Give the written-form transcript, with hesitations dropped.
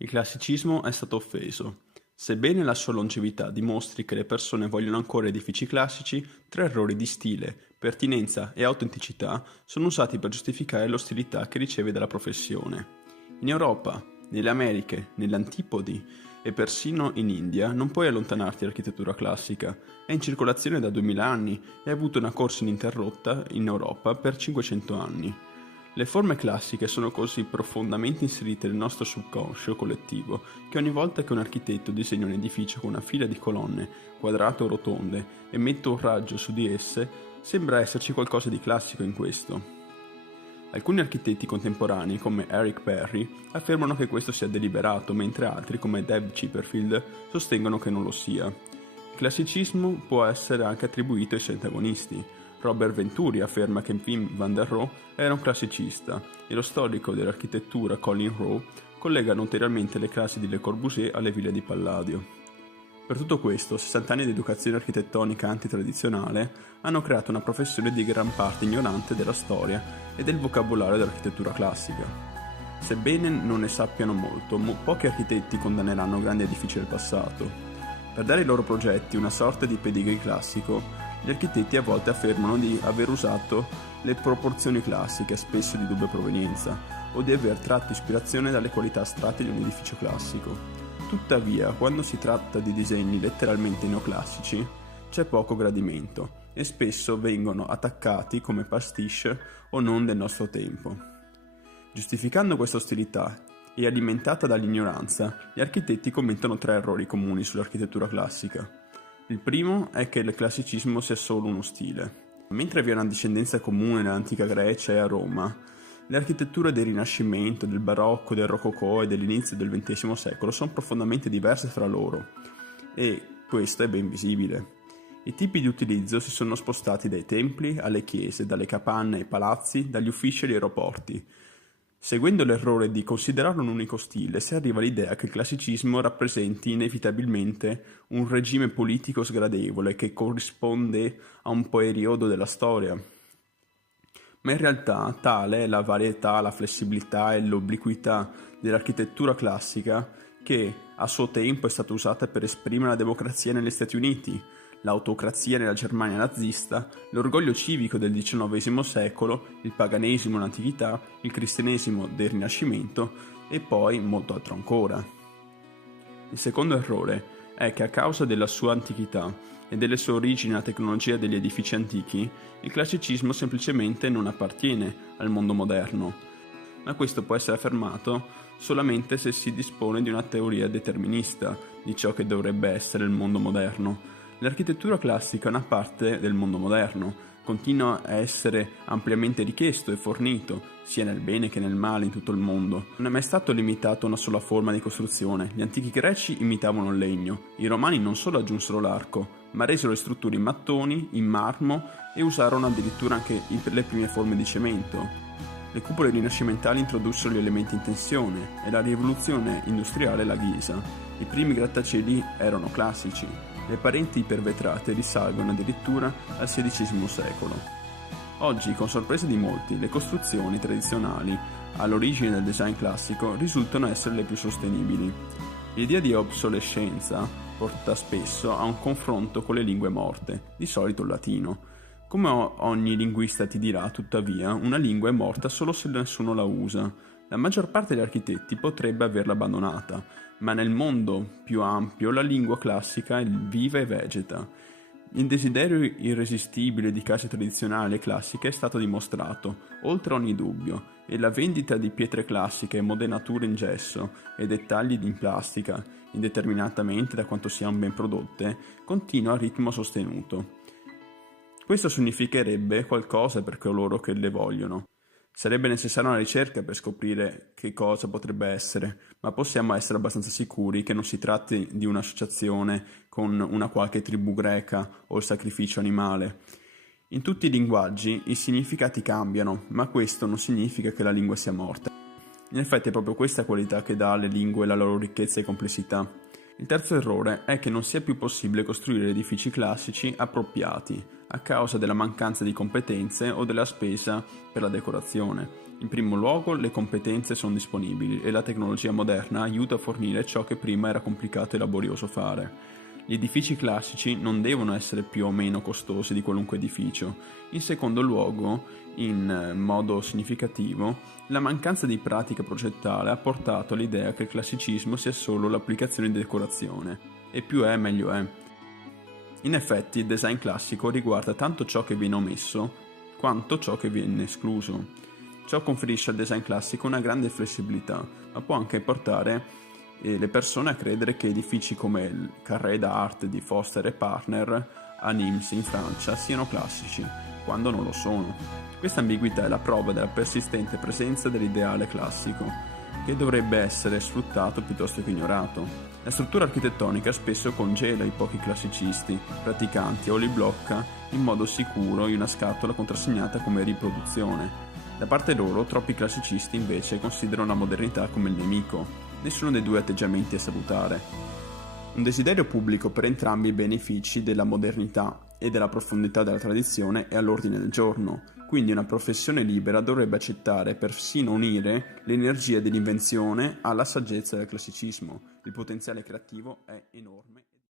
Il classicismo è stato offeso. Sebbene la sua longevità dimostri che le persone vogliono ancora edifici classici, tre errori di stile, pertinenza e autenticità sono usati per giustificare l'ostilità che riceve dalla professione. In Europa, nelle Americhe, nelle Antipodi e persino in India non puoi allontanarti dall'architettura classica. È in circolazione da 2000 anni e ha avuto una corsa ininterrotta in Europa per 500 anni. Le forme classiche sono così profondamente inserite nel nostro subconscio collettivo che ogni volta che un architetto disegna un edificio con una fila di colonne, quadrate o rotonde, e mette un raggio su di esse, sembra esserci qualcosa di classico in questo. Alcuni architetti contemporanei, come Eric Perry, affermano che questo sia deliberato, mentre altri, come Dave Chipperfield, sostengono che non lo sia. Il classicismo può essere anche attribuito ai suoi antagonisti. Robert Venturi afferma che Wim van der Rohe era un classicista e lo storico dell'architettura Colin Rowe collega notoriamente le classi di Le Corbusier alle ville di Palladio. Per tutto questo, 60 anni di educazione architettonica antitradizionale hanno creato una professione di gran parte ignorante della storia e del vocabolario dell'architettura classica. Sebbene non ne sappiano molto, pochi architetti condanneranno grandi edifici del passato. Per dare ai loro progetti una sorta di pedigree classico, gli architetti a volte affermano di aver usato le proporzioni classiche, spesso di dubbia provenienza, o di aver tratto ispirazione dalle qualità astratte di un edificio classico. Tuttavia, quando si tratta di disegni letteralmente neoclassici, c'è poco gradimento e spesso vengono attaccati come pastiche o non del nostro tempo. Giustificando questa ostilità e alimentata dall'ignoranza, gli architetti commettono tre errori comuni sull'architettura classica. Il primo è che il classicismo sia solo uno stile. Mentre vi è una discendenza comune nell'antica Grecia e a Roma, le architetture del Rinascimento, del Barocco, del Rococò e dell'inizio del XX secolo sono profondamente diverse fra loro, e questo è ben visibile. I tipi di utilizzo si sono spostati dai templi alle chiese, dalle capanne ai palazzi, dagli uffici agli aeroporti. Seguendo l'errore di considerarlo un unico stile, si arriva all'idea che il classicismo rappresenti inevitabilmente un regime politico sgradevole che corrisponde a un periodo della storia. Ma in realtà tale è la varietà, la flessibilità e l'obliquità dell'architettura classica che a suo tempo è stata usata per esprimere la democrazia negli Stati Uniti, l'autocrazia nella Germania nazista, l'orgoglio civico del XIX secolo, il paganesimo nell'antichità, il cristianesimo del Rinascimento e poi molto altro ancora. Il secondo errore è che a causa della sua antichità e delle sue origini alla tecnologia degli edifici antichi, il classicismo semplicemente non appartiene al mondo moderno, ma questo può essere affermato solamente se si dispone di una teoria determinista di ciò che dovrebbe essere il mondo moderno. L'architettura classica è una parte del mondo moderno, continua a essere ampiamente richiesto e fornito, sia nel bene che nel male in tutto il mondo. Non è mai stato limitato a una sola forma di costruzione. Gli antichi greci imitavano il legno, i romani non solo aggiunsero l'arco, ma resero le strutture in mattoni, in marmo e usarono addirittura anche le prime forme di cemento. Le cupole rinascimentali introdussero gli elementi in tensione e la rivoluzione industriale la ghisa. I primi grattacieli erano classici. Le pareti ipervetrate risalgono addirittura al XVI secolo. Oggi, con sorpresa di molti, le costruzioni tradizionali all'origine del design classico risultano essere le più sostenibili. L'idea di obsolescenza porta spesso a un confronto con le lingue morte, di solito il latino. Come ogni linguista ti dirà, tuttavia, una lingua è morta solo se nessuno la usa. La maggior parte degli architetti potrebbe averla abbandonata, ma nel mondo più ampio la lingua classica è viva e vegeta. Il desiderio irresistibile di case tradizionali e classiche è stato dimostrato, oltre ogni dubbio, e la vendita di pietre classiche, modenature in gesso e dettagli in plastica, indeterminatamente da quanto siano ben prodotte, continua a ritmo sostenuto. Questo significherebbe qualcosa per coloro che le vogliono. Sarebbe necessaria una ricerca per scoprire che cosa potrebbe essere, ma possiamo essere abbastanza sicuri che non si tratti di un'associazione con una qualche tribù greca o il sacrificio animale. In tutti i linguaggi i significati cambiano, ma questo non significa che la lingua sia morta. In effetti è proprio questa qualità che dà alle lingue la loro ricchezza e complessità. Il terzo errore è che non sia più possibile costruire edifici classici appropriati a causa della mancanza di competenze o della spesa per la decorazione. In primo luogo, le competenze sono disponibili e la tecnologia moderna aiuta a fornire ciò che prima era complicato e laborioso fare. Gli edifici classici non devono essere più o meno costosi di qualunque edificio. In secondo luogo, in modo significativo, la mancanza di pratica progettale ha portato all'idea che il classicismo sia solo l'applicazione di decorazione, e più è meglio è. In effetti, il design classico riguarda tanto ciò che viene omesso quanto ciò che viene escluso. Ciò conferisce al design classico una grande flessibilità, ma può anche portare le persone a credere che edifici come il Carré d'Art di Foster e Partner a Nîmes in Francia siano classici, quando non lo sono. Questa ambiguità è la prova della persistente presenza dell'ideale classico, che dovrebbe essere sfruttato piuttosto che ignorato. La struttura architettonica spesso congela i pochi classicisti praticanti o li blocca in modo sicuro in una scatola contrassegnata come riproduzione. Da parte loro, troppi classicisti invece considerano la modernità come il nemico. Nessuno dei due atteggiamenti è salutare. Un desiderio pubblico per entrambi i benefici della modernità e della profondità della tradizione è all'ordine del giorno, quindi una professione libera dovrebbe accettare e persino unire l'energia dell'invenzione alla saggezza del classicismo. Il potenziale creativo è enorme.